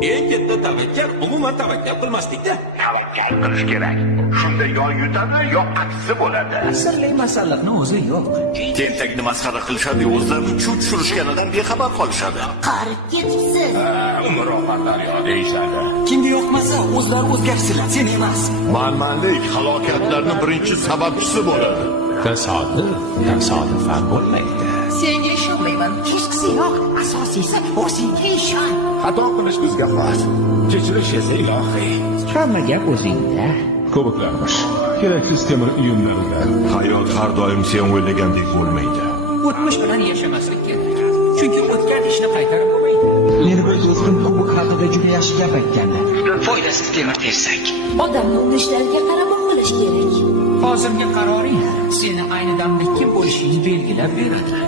Eng katta tavakkal umuman tavakkal qilmaslikda. Tavakkal qilish kerak. Shunda yo yutadi, yo aksi bo'ladi. Sirli masalliqni o'zi yo'q. Tentakni masxara qilishadi, o'zlarini chuv tushirishganidan bexabar qolishadi. Qarib ketibsiz. Umr oqar daryo deyishadi. Kimga yoqmasa, o'zlari o'zgarsinlar, sen emas. Manmanlik halokatlarning birinchi sababchisi bo'ladi. Tasodifan bo'lmaydi. Senga ishonmayman. Hechqisi yo'q. Asosiysi o'zingga ishon. Xato qilish bizga xos. Kechirish esa ilohiy. Hamma gap o'zingda. Ko'biklarmish. Keraksiz temir uyumlarida. Hayot har doim sen o'ylagandek bo'lmaydi. O'tmish bilan yashamaslik kerak. Chunki o'tgan ishni qaytarib bo'lmaydi. Meni bir do'stim kubok haqida juda yaxshi gap aytgandi. Foydasiz temir tersak. Odamni urishlariga qarab bo'lish kerak. Hozirgi qaroring seni ayni damda kim bo'lishingni belgilab beradi.